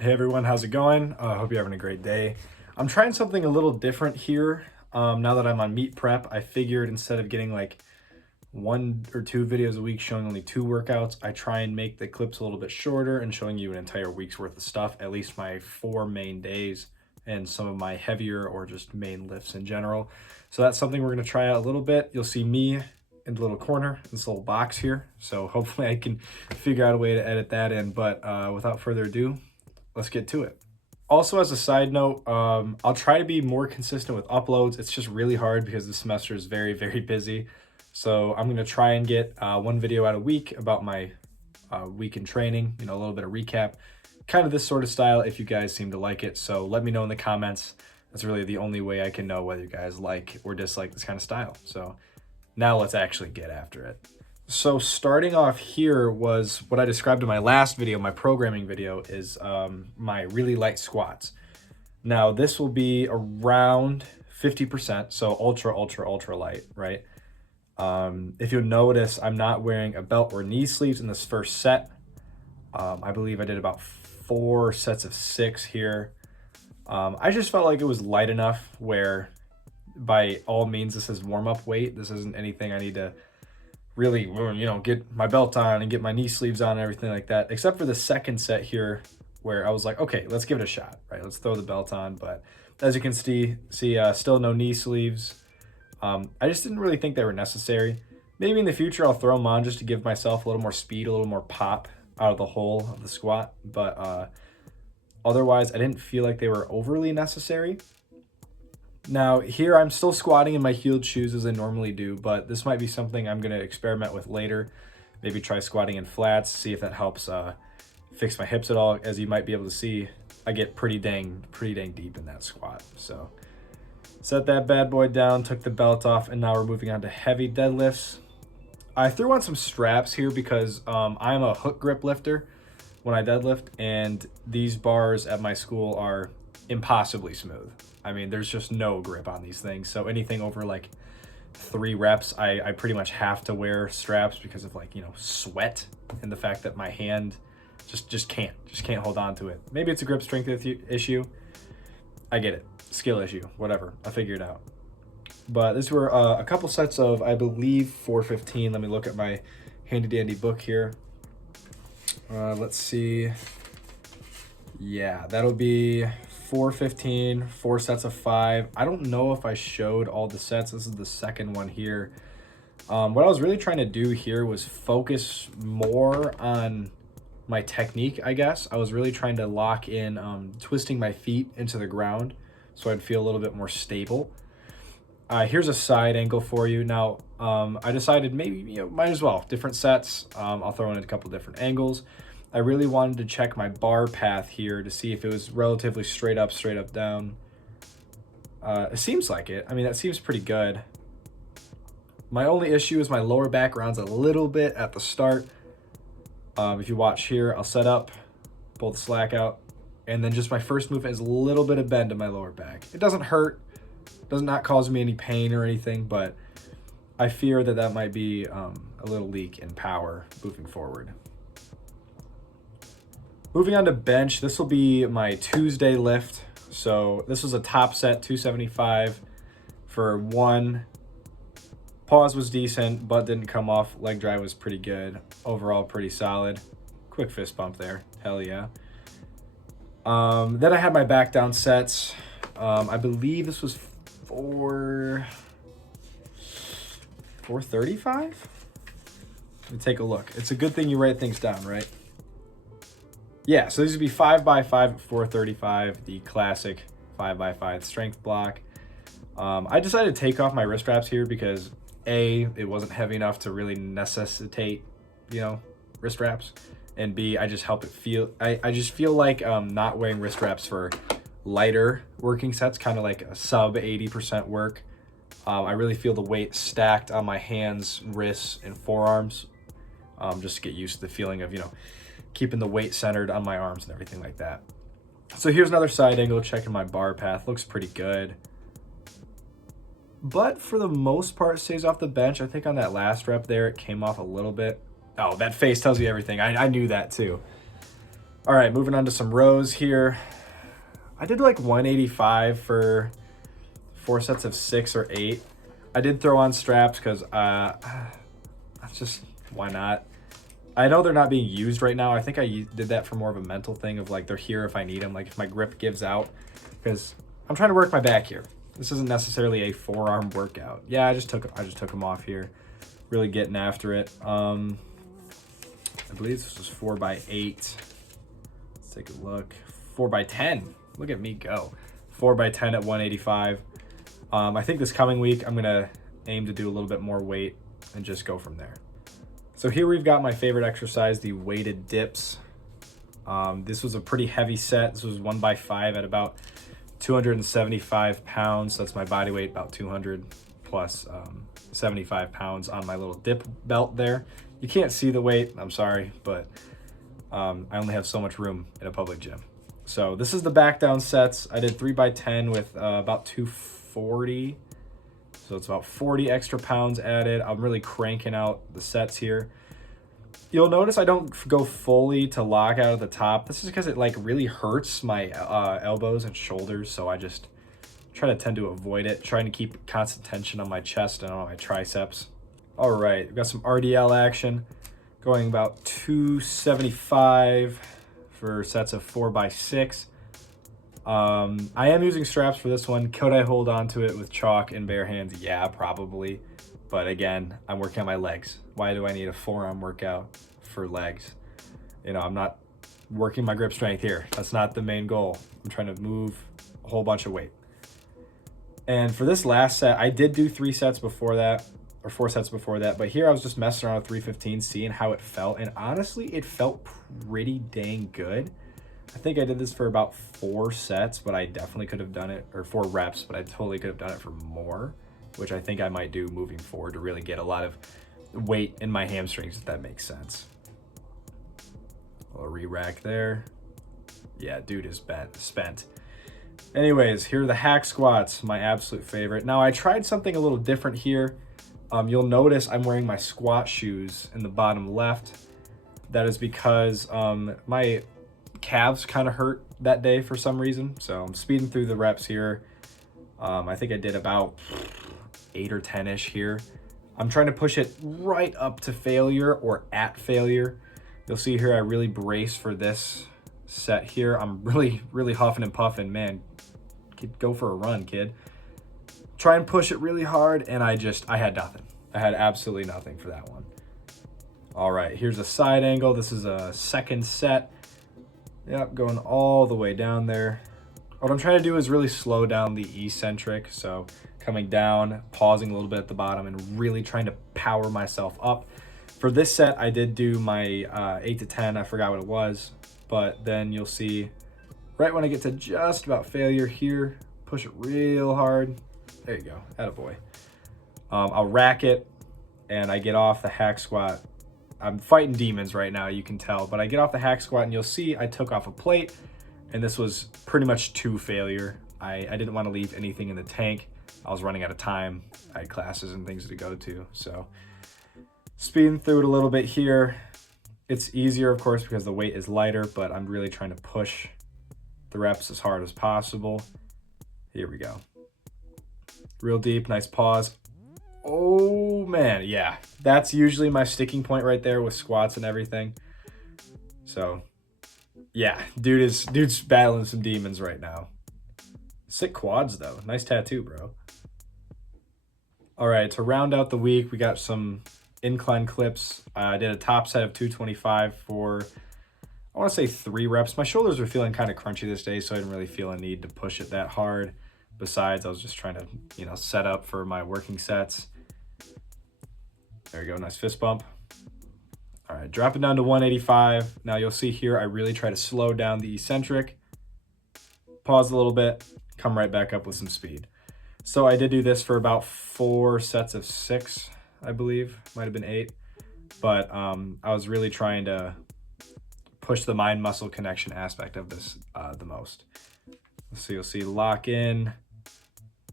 Hey everyone, how's it going? I hope you're having a great day. I'm trying something a little different here. Now that I'm on meet prep, I figured instead of getting like 1 or 2 videos a week showing only 2 workouts, I try and make the clips a little bit shorter and showing you an entire week's worth of stuff, at least my 4 main days and some of my heavier or just main lifts in general. So that's something we're going to try out a little bit. You'll see me in the little corner, this little box here. So hopefully I can figure out a way to edit that in. But without further ado, let's get to it. Also, as a side note, I'll try to be more consistent with uploads. It's just really hard because the semester is very, very busy. So I'm going to try and get 1 video out a week about my week in training, a little bit of recap, kind of this sort of style if you guys seem to like it. So let me know in the comments. That's really the only way I can know whether you guys like or dislike this kind of style. So now let's actually get after it. So starting off here was what I described in my last video, my programming video, is my really light squats. Now this will be around 50%, so ultra light, right? If you'll notice, I'm not wearing a belt or knee sleeves in this first set. I believe I did about 4 sets of 6 here. I just felt like it was light enough where by all means this is warm-up weight. This isn't anything I need to really, get my belt on and get my knee sleeves on and everything like that, except for the second set here where I was like, okay, let's give it a shot, right? Let's throw the belt on. But as you can see, still no knee sleeves. I just didn't really think they were necessary. Maybe in the future I'll throw them on just to give myself a little more speed, a little more pop out of the hole of the squat. But otherwise, I didn't feel like they were overly necessary. Now here I'm still squatting in my heeled shoes as I normally do, but this might be something I'm going to experiment with later. Maybe try squatting in flats, see if that helps fix my hips at all. As you might be able to see, I get pretty dang deep in that squat. So set that bad boy down, took the belt off, and now we're moving on to heavy deadlifts. I threw on some straps here because I'm a hook grip lifter when I deadlift, and these bars at my school are impossibly smooth. I mean, there's just no grip on these things. So anything over like 3 reps, I pretty much have to wear straps because of sweat and the fact that my hand just can't hold on to it. Maybe it's a grip strength issue. I get it. Skill issue, whatever. I'll figure it out. But these were a couple sets of, I believe, 415. Let me look at my handy dandy book here. Let's see. Yeah, that'll be 415, 4 sets of 5. I don't know if I showed all the sets. This is the second one here. What I was really trying to do here was focus more on my technique, I guess. I was really trying to lock in twisting my feet into the ground so I'd feel a little bit more stable. Here's a side angle for you. Now, I decided maybe, might as well. Different sets. I'll throw in a couple different angles. I really wanted to check my bar path here to see if it was relatively straight up, down. It seems like it. I mean, that seems pretty good. My only issue is my lower back rounds a little bit at the start. If you watch here, I'll set up, pull the slack out, and then just my first movement is a little bit of bend in my lower back. It doesn't hurt, does not cause me any pain or anything, but I fear that that might be a little leak in power moving forward. Moving on to bench, this will be my Tuesday lift. So this was a top set, 275 for 1. Pause was decent, butt didn't come off. Leg drive was pretty good. Overall, pretty solid. Quick fist bump there. Hell yeah. Then I had my back down sets. I believe this was 435? Let me take a look. It's a good thing you write things down, right? Yeah, so these would be 5x5 at 435, the classic 5x5 strength block. I decided to take off my wrist wraps here because A, it wasn't heavy enough to really necessitate, wrist wraps. And B, I just feel like not wearing wrist wraps for lighter working sets, kind of like a sub 80% work. I really feel the weight stacked on my hands, wrists, and forearms, just to get used to the feeling of, keeping the weight centered on my arms and everything like that. So here's another side angle, checking my bar path. Looks pretty good. But for the most part, it stays off the bench. I think on that last rep there, it came off a little bit. Oh, that face tells you everything. I knew that too. All right, moving on to some rows here. I did like 185 for 4 sets of 6 or 8. I did throw on straps because just, why not? I know they're not being used right now. I think I did that for more of a mental thing of like they're here if I need them, like if my grip gives out, because I'm trying to work my back here. This isn't necessarily a forearm workout. Yeah, I just took them off here, really getting after it. I believe this was 4x8. Let's take a look. 4x10. Look at me go. 4x10 at 185. I think this coming week I'm gonna aim to do a little bit more weight and just go from there. So here we've got my favorite exercise, the weighted dips. This was a pretty heavy set. This was 1x5 at about 275 pounds. So that's my body weight, about 200 plus 75 pounds on my little dip belt there. You can't see the weight, I'm sorry, but I only have so much room in a public gym. So this is the back down sets. I did 3x10 with about 240. So it's about 40 extra pounds added. I'm really cranking out the sets here. You'll notice I don't go fully to lock out at the top. This is because it like really hurts my elbows and shoulders. So I just try to tend to avoid it, trying to keep constant tension on my chest and on my triceps. All right, we've got some RDL action going about 275 for sets of 4x6. I am using straps for this one. Could I hold on to it with chalk and bare hands? Yeah, probably. But again, I'm working on my legs. Why do I need a forearm workout for legs? You know, I'm not working my grip strength here. That's not the main goal. I'm trying to move a whole bunch of weight. And for this last set, I did do 3 sets before that, or 4 sets before that. But here I was just messing around with 315, seeing how it felt. And honestly, it felt pretty dang good. I think I did this for about 4 sets, but I definitely could have done it, or 4 reps, but I totally could have done it for more, which I think I might do moving forward to really get a lot of weight in my hamstrings, if that makes sense. A little re-rack there. Yeah, dude is spent. Anyways, here are the hack squats, my absolute favorite. Now, I tried something a little different here. You'll notice I'm wearing my squat shoes in the bottom left. That is because my calves kind of hurt that day for some reason. So I'm speeding through the reps here. I think I did about 8 or 10-ish here. I'm trying to push it right up to failure or at failure. You'll see here I really brace for this set here. I'm really huffing and puffing. Man, go for a run, kid. Try and push it really hard, and I had nothing. I had absolutely nothing for that one. All right, here's a side angle. This is a second set. Yep, going all the way down there. What I'm trying to do is really slow down the eccentric. So coming down, pausing a little bit at the bottom, and really trying to power myself up. For this set, I did do my 8 to 10. I forgot what it was. But then you'll see right when I get to just about failure here, push it real hard. There you go, attaboy. I'll rack it, and I get off the hack squat. I'm fighting demons right now, you can tell, but I get off the hack squat and you'll see I took off a plate, and this was pretty much to failure. I didn't want to leave anything in the tank. I was running out of time. I had classes and things to go to, so speeding through it a little bit here. It's easier, of course, because the weight is lighter, but I'm really trying to push the reps as hard as possible. Here we go. Real deep, nice pause. Oh man, yeah, that's usually my sticking point right there with squats and everything. So yeah, dude's battling some demons right now. Sick quads though, nice tattoo, bro. All right, to round out the week, we got some incline clips. I did a top set of 225 for, I want to say 3 reps. My shoulders were feeling kind of crunchy this day, so I didn't really feel a need to push it that hard. Besides, I was just trying to, set up for my working sets. There we go, nice fist bump. All right, drop it down to 185. Now you'll see here, I really try to slow down the eccentric, pause a little bit, come right back up with some speed. So I did do this for about 4 sets of 6, I believe, might've been 8. But I was really trying to push the mind-muscle connection aspect of this the most. So you'll see lock in.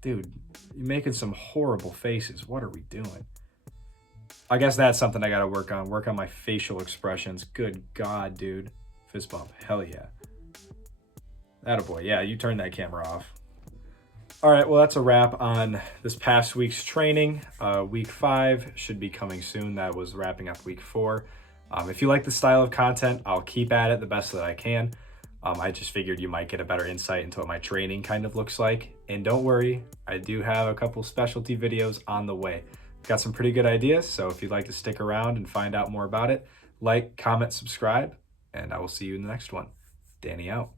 Dude, you're making some horrible faces. What are we doing? I guess that's something I gotta work on my facial expressions. Good God, dude. Fist bump. Hell yeah. Attaboy. Yeah, you turned that camera off. All right, well, that's a wrap on this past week's training. Week 5 should be coming soon. That was wrapping up week 4. If you like the style of content, I'll keep at it the best that I can. I just figured you might get a better insight into what my training kind of looks like. And don't worry, I do have a couple specialty videos on the way. Got some pretty good ideas, so if you'd like to stick around and find out more about it, like, comment, subscribe, and I will see you in the next one. Danny out.